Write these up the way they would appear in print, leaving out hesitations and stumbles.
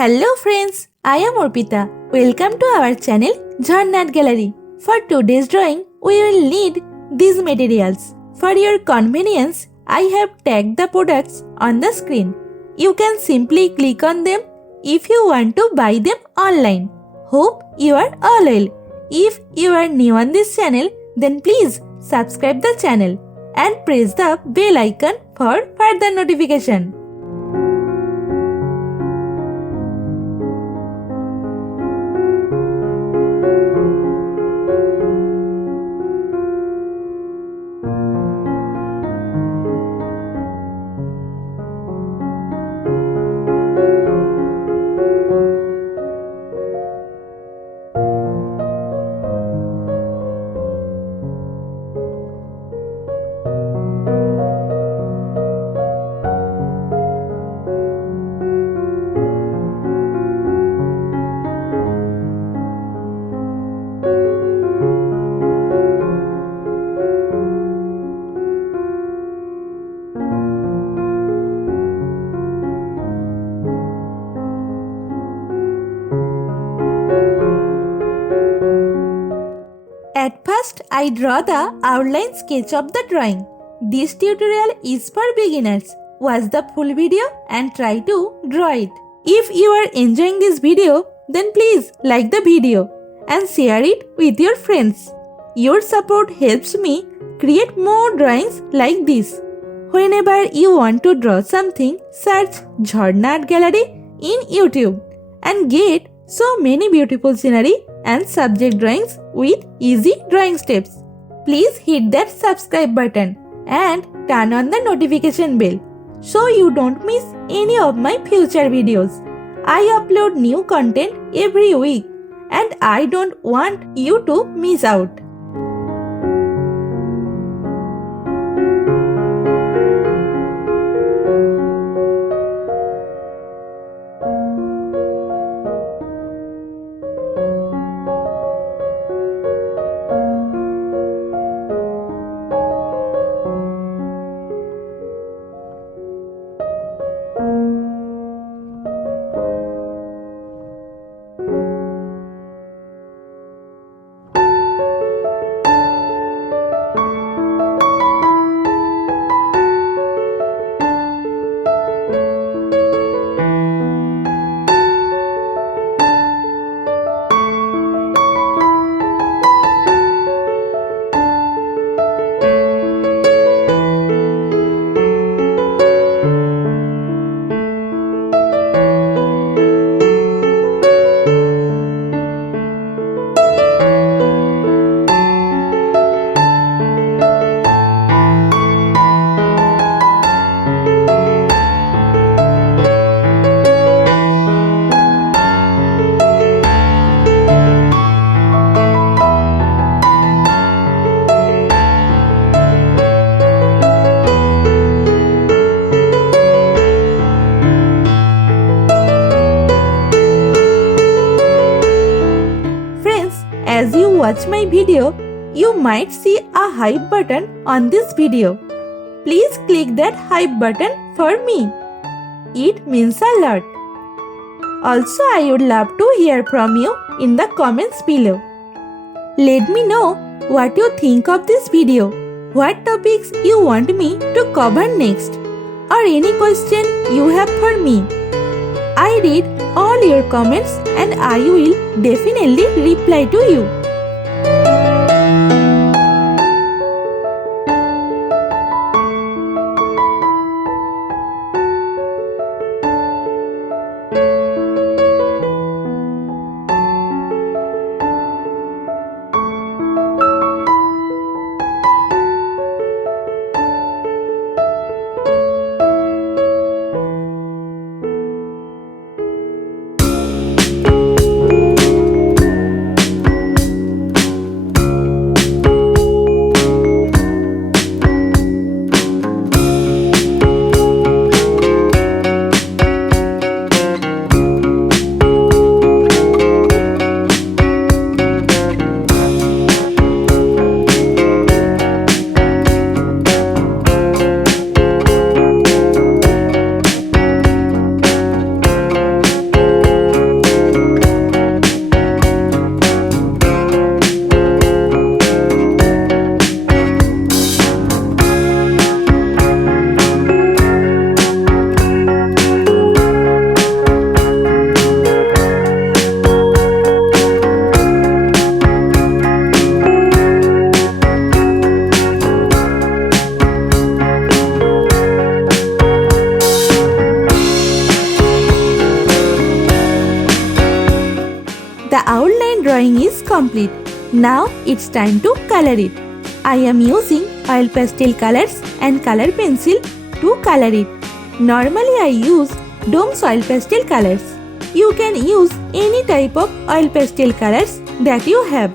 Hello friends, I am Arpita. Welcome to our channel Jharna Gallery. For today's drawing, we will need these materials. For your convenience, I have tagged the products on the screen. You can simply click on them if you want to buy them online. Hope you are all well. If you are new on this channel, then please subscribe the channel and press the bell icon for further notification. At first, I draw the outline sketch of the drawing. This tutorial is for beginners. Watch the full video and try to draw it. If you are enjoying this video, then please like the video and share it with your friends. Your support helps me create more drawings like this. Whenever you want to draw something, search Jharna Gallery in YouTube and get so many beautiful scenery and subject drawings with easy drawing steps. Please hit that subscribe button and turn on the notification bell so you don't miss any of my future videos. I upload new content every week and I don't want you to miss out. As you watch my video, you might see a hype button on this video. Please click that hype button for me. It means a lot. Also, I would love to hear from you in the comments below. Let me know what you think of this video, what topics you want me to cover next, or any question you have for me. I read all your comments and I will definitely reply to you. The outline drawing is complete. Now it's time to color it. I am using oil pastel colors and color pencil to color it. Normally I use Dome's oil pastel colors. You can use any type of oil pastel colors that you have.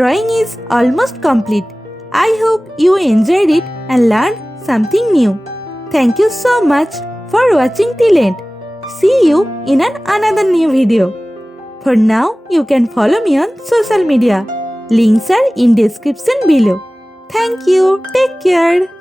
drawing is almost complete. I hope you enjoyed it and learned something new. Thank you so much for watching till end. See you in another new video. For now, you can follow me on social media. Links are in description below. Thank you. Take care.